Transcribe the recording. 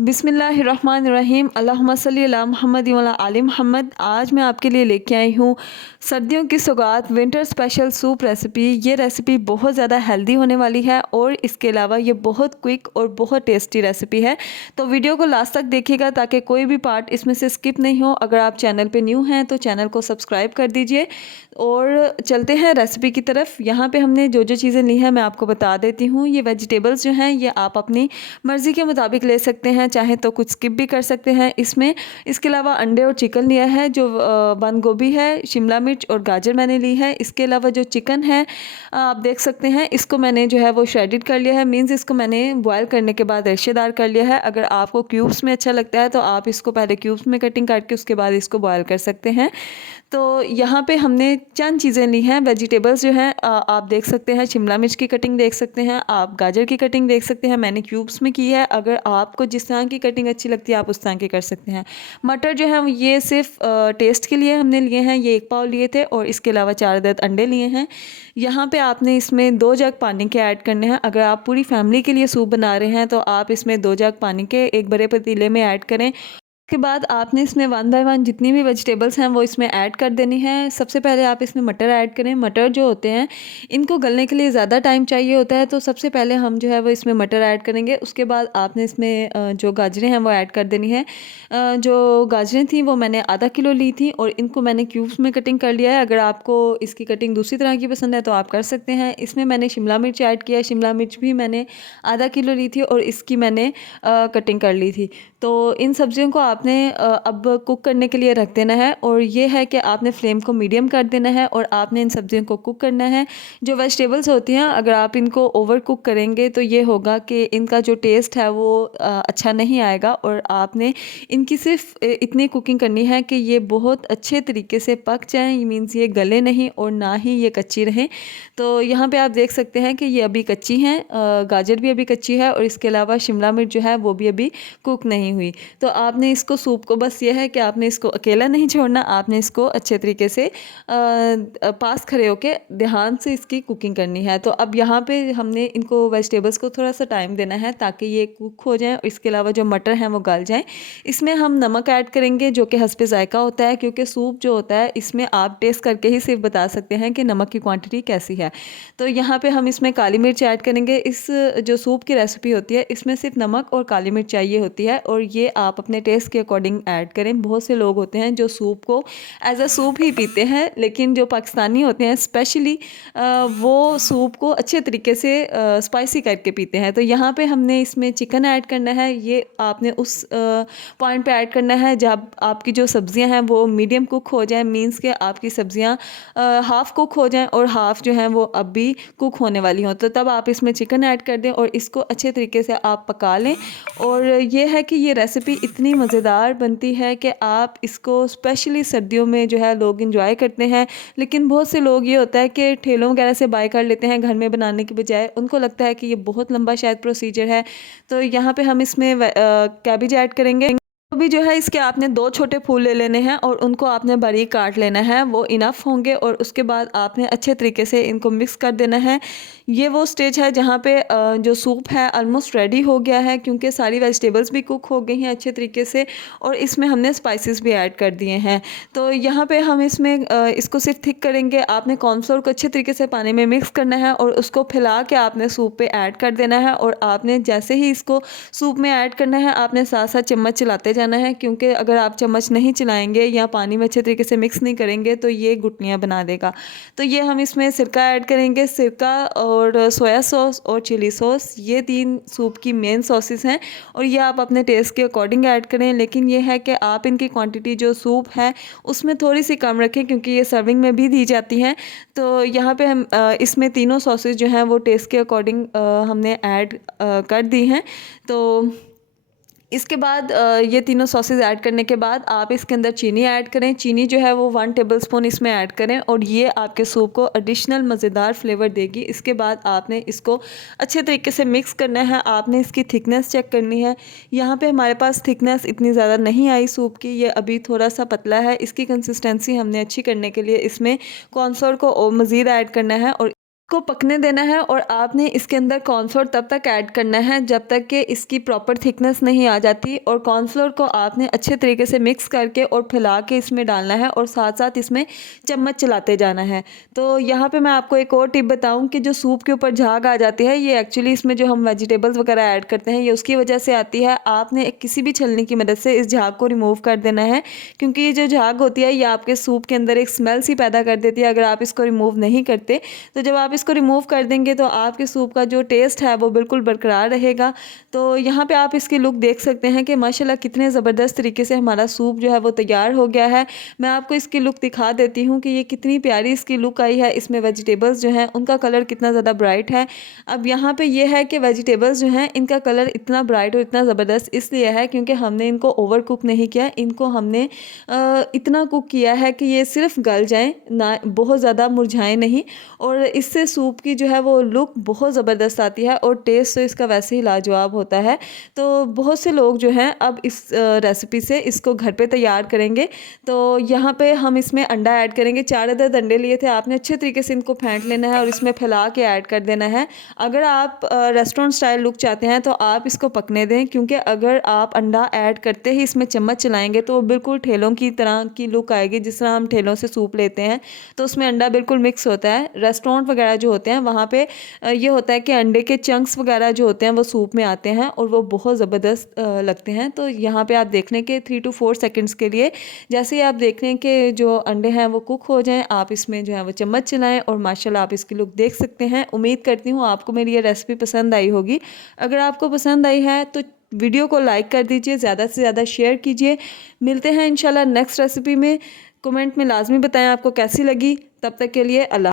बिस्मिल्लाहिर्रहमानिर्रहीम अल्लाहुम्मा सल्ली अला मुहम्मद व अला आलि मुहम्मद। आज मैं आपके लिए लेके आई हूँ सर्दियों की सौगात विंटर स्पेशल सूप रेसिपी। ये रेसिपी बहुत ज़्यादा हेल्दी होने वाली है और इसके अलावा ये बहुत क्विक और बहुत टेस्टी रेसिपी है। तो वीडियो को लास्ट तक देखिएगा ताकि कोई भी पार्ट इसमें से स्किप नहीं हो। अगर आप चैनल पे न्यू हैं तो चैनल को सब्सक्राइब कर दीजिए और चलते हैं रेसिपी की तरफ। यहाँ पे हमने जो जो चीज़ें ली हैं मैं आपको बता देती हूँ। ये वेजिटेबल्स जो हैं ये आप अपनी मर्ज़ी के मुताबिक ले सकते हैं, चाहे तो कुछ स्किप भी कर सकते हैं इसमें। इसके अलावा अंडे और चिकन लिया है, जो बंद गोभी है, शिमला मिर्च और गाजर मैंने ली है। इसके अलावा जो चिकन है आप देख सकते हैं, इसको मैंने जो है वो श्रेडिड कर लिया है, मीन्स इसको मैंने बॉयल करने के बाद रेशेदार कर लिया है। अगर आपको क्यूब्स में अच्छा लगता है तो आप इसको पहले क्यूब्स में कटिंग करके उसके बाद इसको बॉयल कर सकते हैं। तो यहाँ पे हमने चंद चीज़ें ली हैं। वेजिटेबल्स जो हैं आप देख सकते हैं, शिमला मिर्च की कटिंग देख सकते हैं, आप गाजर की कटिंग देख सकते हैं, मैंने क्यूब्स में की है। अगर आपको जिस तरह की कटिंग अच्छी लगती है आप उस तरह की कर सकते हैं। मटर जो है ये सिर्फ टेस्ट के लिए हमने लिए हैं, ये 1 पाव लिए थे और इसके अलावा 4 अदद अंडे लिए हैं। यहाँ पे आपने इसमें 2 जग पानी के ऐड करने हैं। अगर आप पूरी फैमिली के लिए सूप बना रहे हैं तो आप इसमें 2 जग पानी के एक बड़े पतीले में ऐड करें। उसके बाद आपने इसमें 1 बाय 1 जितनी भी वेजिटेबल्स हैं वो इसमें ऐड कर देनी है। सबसे पहले आप इसमें मटर ऐड करें। मटर जो होते हैं इनको गलने के लिए ज़्यादा टाइम चाहिए होता है, तो सबसे पहले हम जो है वो इसमें मटर ऐड करेंगे। उसके बाद आपने इसमें जो गाजरें हैं वो ऐड कर देनी है। जो गाजरें थी वो मैंने आधा किलो ली थी और इनको मैंने क्यूब्स में कटिंग कर लिया है। अगर आपको इसकी कटिंग दूसरी तरह की पसंद है तो आप कर सकते हैं। इसमें मैंने शिमला मिर्च ऐड किया है, शिमला मिर्च भी मैंने आधा किलो ली थी और इसकी मैंने कटिंग कर ली थी। तो इन सब्जियों को आपने अब कुक करने के लिए रख देना है और ये है कि आपने फ्लेम को मीडियम कर देना है और आपने इन सब्जियों को कुक करना है। जो वेजिटेबल्स होती हैं अगर आप इनको ओवर कुक करेंगे तो ये होगा कि इनका जो टेस्ट है वो अच्छा नहीं आएगा, और आपने इनकी सिर्फ इतनी कुकिंग करनी है कि ये बहुत अच्छे तरीके से पक जाएँ, मीन्स ये गले नहीं और ना ही ये कच्ची रहें। तो यहाँ पे आप देख सकते हैं कि ये अभी कच्ची हैं, गाजर भी अभी कच्ची है और इसके अलावा शिमला मिर्च जो है वो भी अभी कुक नहीं हुई। तो आपने इसको सूप को बस ये है कि आपने इसको अकेला नहीं छोड़ना, आपने इसको अच्छे तरीके से पास खड़े होके ध्यान से इसकी कुकिंग करनी है। तो अब यहाँ पे हमने इनको वेजिटेबल्स को थोड़ा सा टाइम देना है ताकि ये कुक हो जाएं और इसके अलावा जो मटर हैं वो गल जाएं। इसमें हम नमक ऐड करेंगे जो कि हस्बे ज़ायका होता है, क्योंकि सूप जो होता है इसमें आप टेस्ट करके ही सिर्फ बता सकते हैं कि नमक की क्वांटिटी कैसी है। तो यहाँ पे हम इसमें काली मिर्च ऐड करेंगे। इस जो सूप की रेसिपी होती है इसमें सिर्फ नमक और काली मिर्च चाहिए होती है और ये आप अपने टेस्ट के अकॉर्डिंग ऐड करें। बहुत से लोग होते हैं जो सूप को एज अ सूप ही पीते हैं, लेकिन जो पाकिस्तानी होते हैं स्पेशली वो सूप को अच्छे तरीके से स्पाइसी करके पीते हैं। तो यहाँ पे हमने इसमें चिकन ऐड करना है। ये आपने उस पॉइंट पे ऐड करना है जब आपकी जो सब्जियां हैं वो मीडियम कुक हो जाएं, मीन्स के आपकी सब्जियां हाफ़ कुक हो जाएं और हाफ़ जो हैं वो अब भी कुक होने वाली हों, तो तब आप इसमें चिकन ऐड कर दें और इसको अच्छे तरीके से आप पका लें। और ये है कि ये रेसिपी इतनी मज़ेदार बनती है कि आप इसको स्पेशली सर्दियों में जो है लोग इंजॉय करते हैं। लेकिन बहुत से लोग ये होता है कि ठेलों वगैरह से बाय कर लेते हैं घर में बनाने की बजाय, उनको लगता है कि ये बहुत लंबा शायद प्रोसीजर है। तो यहाँ पे हम इसमें कैबेज ऐड करेंगे। अभी जो है इसके आपने 2 छोटे फूल ले लेने हैं और उनको आपने बारीक काट लेना है, वो इनफ होंगे। और उसके बाद आपने अच्छे तरीके से इनको मिक्स कर देना है। ये वो स्टेज है जहाँ पे जो सूप है ऑलमोस्ट रेडी हो गया है, क्योंकि सारी वेजिटेबल्स भी कुक हो गई हैं अच्छे तरीके से और इसमें हमने स्पाइसेस भी ऐड कर दिए हैं। तो यहाँ पे हम इसमें इसको सिर्फ थिक करेंगे। आपने कॉर्नफ्लोर को अच्छे तरीके से पानी में मिक्स करना है और उसको फैला के आपने सूप पे ऐड कर देना है। और आपने जैसे ही इसको सूप में ऐड करना है आपने साथ साथ चम्मच चलाते जाना है, क्योंकि अगर आप चम्मच नहीं चलाएंगे या पानी में अच्छे तरीके से मिक्स नहीं करेंगे तो ये गुटलियाँ बना देगा। तो ये हम इसमें सिरका ऐड करेंगे। सिरका और सोया सॉस और चिली सॉस, ये 3 सूप की मेन सॉसेस हैं और ये आप अपने टेस्ट के अकॉर्डिंग ऐड करें। लेकिन ये है कि आप इनकी क्वांटिटी जो सूप है उसमें थोड़ी सी कम रखें, क्योंकि ये सर्विंग में भी दी जाती हैं। तो यहाँ पे हम इसमें तीनों सॉसेस जो हैं वो टेस्ट के अकॉर्डिंग हमने ऐड कर दी हैं। तो इसके बाद ये तीनों सॉसेज ऐड करने के बाद आप इसके अंदर चीनी ऐड करें। चीनी जो है वो 1 टेबलस्पून इसमें ऐड करें और ये आपके सूप को एडिशनल मज़ेदार फ्लेवर देगी। इसके बाद आपने इसको अच्छे तरीके से मिक्स करना है। आपने इसकी थिकनेस चेक करनी है। यहाँ पे हमारे पास थिकनेस इतनी ज़्यादा नहीं आई सूप की, ये अभी थोड़ा सा पतला है। इसकी कंसिस्टेंसी हमने अच्छी करने के लिए इसमें कॉर्नफ्लोर को और मज़ीद ऐड करना है और को पकने देना है और आपने इसके अंदर कॉर्नफ्लोर तब तक ऐड करना है जब तक कि इसकी प्रॉपर थिकनेस नहीं आ जाती, और कॉर्नफ्लोर को आपने अच्छे तरीके से मिक्स करके और फैला के इसमें डालना है और साथ साथ इसमें चम्मच चलाते जाना है। तो यहाँ पे मैं आपको एक और टिप बताऊँ कि जो सूप के ऊपर झाग आ जाती है, ये एक्चुअली इसमें जो हम वेजिटेबल्स वगैरह ऐड करते हैं ये उसकी वजह से आती है। आपने किसी भी छलनी की मदद से इस झाग को रिमूव कर देना है, क्योंकि ये जो झाग होती है ये आपके सूप के अंदर एक स्मेल सी पैदा कर देती है अगर आप इसको रिमूव नहीं करते। तो जब आप इसको रिमूव कर देंगे तो आपके सूप का जो टेस्ट है वो बिल्कुल बरकरार रहेगा। तो यहाँ पे आप इसकी लुक देख सकते हैं कि माशाल्लाह कितने ज़बरदस्त तरीके से हमारा सूप जो है वो तैयार हो गया है। मैं आपको इसकी लुक दिखा देती हूँ कि ये कितनी प्यारी इसकी लुक आई है। इसमें वेजिटेबल्स जो हैं उनका कलर कितना ज़्यादा ब्राइट है। अब यहाँ पे ये है कि वेजिटेबल्स जो हैं इनका कलर इतना ब्राइट और इतना ज़बरदस्त इसलिए है क्योंकि हमने इनको ओवर कुक नहीं किया, इनको हमने इतना कुक किया है कि ये सिर्फ गल जाएँ, ना बहुत ज़्यादा मुरझाएँ नहीं, और इससे सूप की जो है वो लुक बहुत ज़बरदस्त आती है और टेस्ट तो इसका वैसे ही लाजवाब होता है। तो बहुत से लोग जो हैं अब इस रेसिपी से इसको घर पे तैयार करेंगे। तो यहाँ पे हम इसमें अंडा ऐड करेंगे। 4 अदद अंडे लिए थे, आपने अच्छे तरीके से इनको फेंट लेना है और इसमें फैला के ऐड कर देना है। अगर आप रेस्टोरेंट स्टाइल लुक चाहते हैं तो आप इसको पकने दें, क्योंकि अगर आप अंडा ऐड करते ही इसमें चम्मच चलाएँगे तो बिल्कुल ठेलों की तरह की लुक आएगी। जिस तरह हम ठेलों से सूप लेते हैं तो उसमें अंडा बिल्कुल मिक्स होता है। रेस्टोरेंट वगैरह जो होते हैं वहाँ पे ये होता है कि अंडे के चंक्स वगैरह जो होते हैं वो सूप में आते हैं और वो बहुत ज़बरदस्त लगते हैं। तो यहाँ पे आप देख लें कि 3 to 4 सेकंड्स के लिए जैसे ही आप देख लें कि जो अंडे हैं वो कुक हो जाएं, आप इसमें जो है वो चम्मच चलाएं और माशाल्लाह आप इसकी लुक देख सकते हैं। उम्मीद करती हूँ आपको मेरी ये रेसिपी पसंद आई होगी। अगर आपको पसंद आई है तो वीडियो को लाइक कर दीजिए, ज़्यादा से ज़्यादा शेयर कीजिए। मिलते हैं इंशाल्लाह नेक्स्ट रेसिपी में। कमेंट में लाजमी बताएं आपको कैसी लगी। तब तक के लिए अल्लाह।